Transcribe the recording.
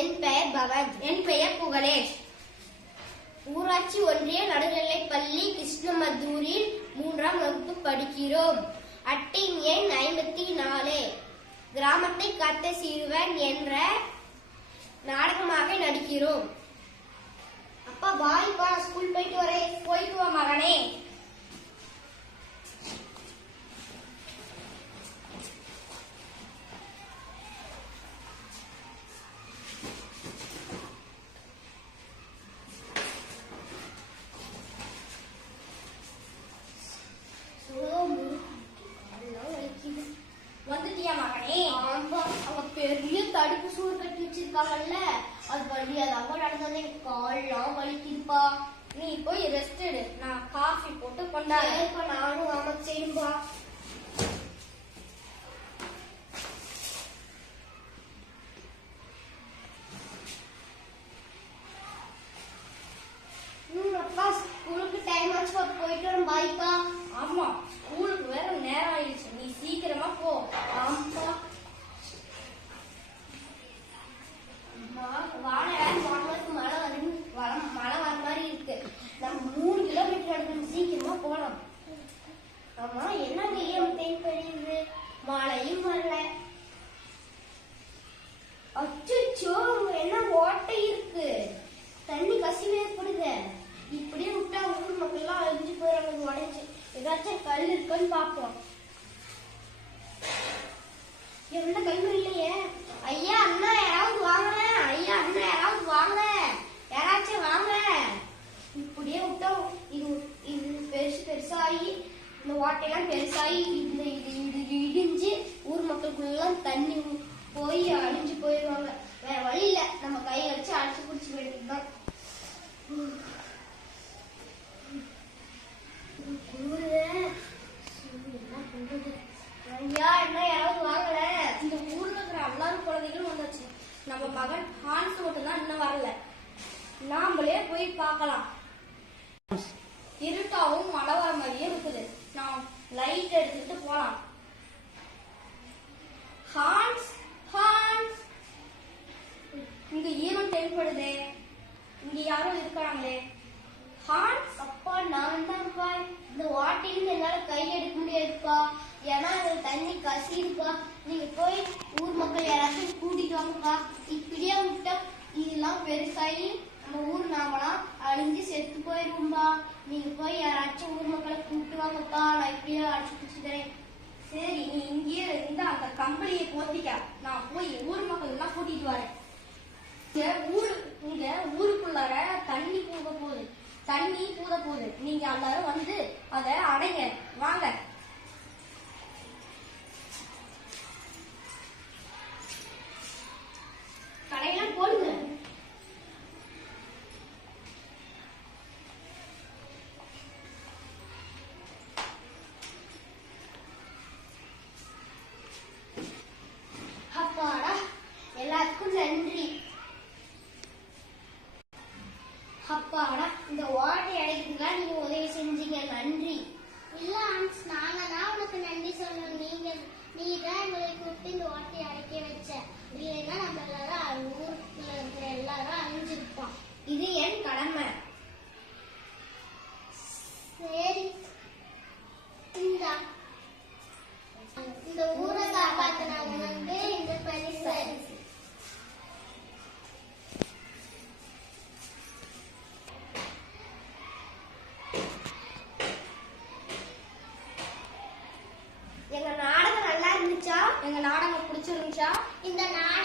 என் பெயர் பவன். என் பெயர் புகழேஷ். ஊராட்சி ஒன்றிய நடுநிலைப் பள்ளி கிருஷ்ணமத்தூரில் 3ஆம் வகுப்பு படிக்கிறோம். அட்டை எண் 54. கிராமத்தை காத்த சிறுவன் என்ற நாடகமாக நடிக்கிறோம். அப்பா பாய்ப்பா, ஸ்கூல் போயிட்டு வரேன். போயிட்டு வா மகனே. வந்துட்டியா மகனே? ஆமா, அவங்க பெரிய தடுப்பு சூடு கட்டி வச்சிருக்காங்கல்ல, அது வழியா தான் நடந்தது. எனக்கு கால்லாம் வலிக்குதுப்பா. நீ போய் ரெஸ்ட் எடு, நான் காஃபி போட்டு கொண்டாடு. சரிப்பா, நானும் ஆமா செய்யும்பா. அப்பா ஸ்கூலுக்கு டைம் ஆச்சு, போயிட்டு வரோம். பாய்ப்பா. ஆமா, ஸ்கூலுக்கு வேற நேரம் ஆயிடுச்சு, நீ சீக்கிரமா போ. ஆமா மழை வர மாதிரி இருக்கு. நம்ம 3 கிலோமீட்டர் நடக்கணும், சீக்கிரமா போலாம். ஆமா, என்ன ஈரம் தேய்ப்பறியுது, மழையும் வரல. அச்சோ, என்ன ஓட்டை இருக்கு, தண்ணி கசிவு ஏற்படுது. இப்படியே விட்டா ஊர் மக்கள் எல்லாம் அழிஞ்சு போயிடறாங்க. உடைஞ்சு ஏதாச்சும் கல் இருக்குன்னு பாப்போம். எவ்வளவு கல்வி இல்லையே. ஐயா அண்ணா யாராவது வாங்க, ஐயா அண்ணா யாராவது வாங்க, யாராச்சும் வாங்க. இப்படியே விட்டா இது பெருசாகி, இந்த ஓட்டையெல்லாம் பெருசாகி இது இடிஞ்சு ஊர் மக்களுக்குள்ளெல்லாம் தண்ணி போய் அழிஞ்சு போயிடுவாங்க. வேற வழி இல்லை, நம்ம கையை வச்சு அழைச்சி பிடிச்சி வேண்டியதுதான். ஐயா என்ன யாராவது வாங்கல. இந்த ஊர்ல இருக்கிற எல்லாரும் குழந்தைகளும் வந்தாச்சு, நம்ம மகன் ஹான்ஸ் மட்டும் தான் இன்னும் வரல. நாமளே போய் பார்க்கலாம். இருட்டாவும் மழை வர மாதிரியே இருக்குது, நாம் லைட் எடுத்துட்டு போலாம். ஹான்ஸ், ஹான்ஸ், இங்க ஈரம் தென்படுதே, இங்க யாரும் இருக்கிறாங்களே. ஹான்ஸ், அப்பா நான் தான்ப்பா. இந்த வாட்டிலிருந்து என்னால கை எடுக்க முடியாதுப்பா, ஏன்னா அதுல தண்ணி கசிதுப்பா. நீங்க போய் ஊர் மக்கள் யாராச்சும் கூட்டிட்டு வாங்கப்பா. இப்படியே விட்டா இதெல்லாம் பெருசாகி நம்ம ஊர் நாமெல்லாம் அழிஞ்சு செத்து போயிருவோம்பா. நீங்க போய் யாராச்சும் ஊர் மக்களை கூப்பிட்டு வாங்கப்பா, நான் இப்படியே அடிச்சு பிடிச்சி தரேன். சரி, நீ இங்கேயே இருந்து அந்த கம்பளியை போத்திக்க, நான் போய் ஊர் மக்கள் எல்லாம் கூட்டிட்டு வரேன். இங்க ஊருக்குள்ளார தண்ணி பூத போகுது, நீங்க எல்லாரும் வந்து அதை அடைங்க வாங்க. கடையெல்லாம் போடுங்க. அப்பாடா, எல்லாத்துக்கும் நன்றி. அப்பாடா, இந்த ஓட்டை அடைக்கிறதுலாம் நீங்க உதவி செஞ்சீங்க, நன்றி. இல்ல ஹான்ஸ், நாங்க தான் உனக்கு நன்றி சொல்லணும். நீ தான் எங்களை கூப்பிட்டு இந்த ஓட்டையை அடைக்க வச்ச. இல்லைன்னா நம்ம எல்லாரும் ஊருக்குள்ள இருக்கிற எல்லாரும் அழிஞ்சிருப்போம். இது என் கடமை. சரி, இந்த ஊரை காப்பாத்தினவங்க இந்த பரிசு. எங்க நாடகம் நல்லா இருந்துச்சா? எங்க நாடகம் பிடிச்சிருந்துச்சா? இந்த நாடகம்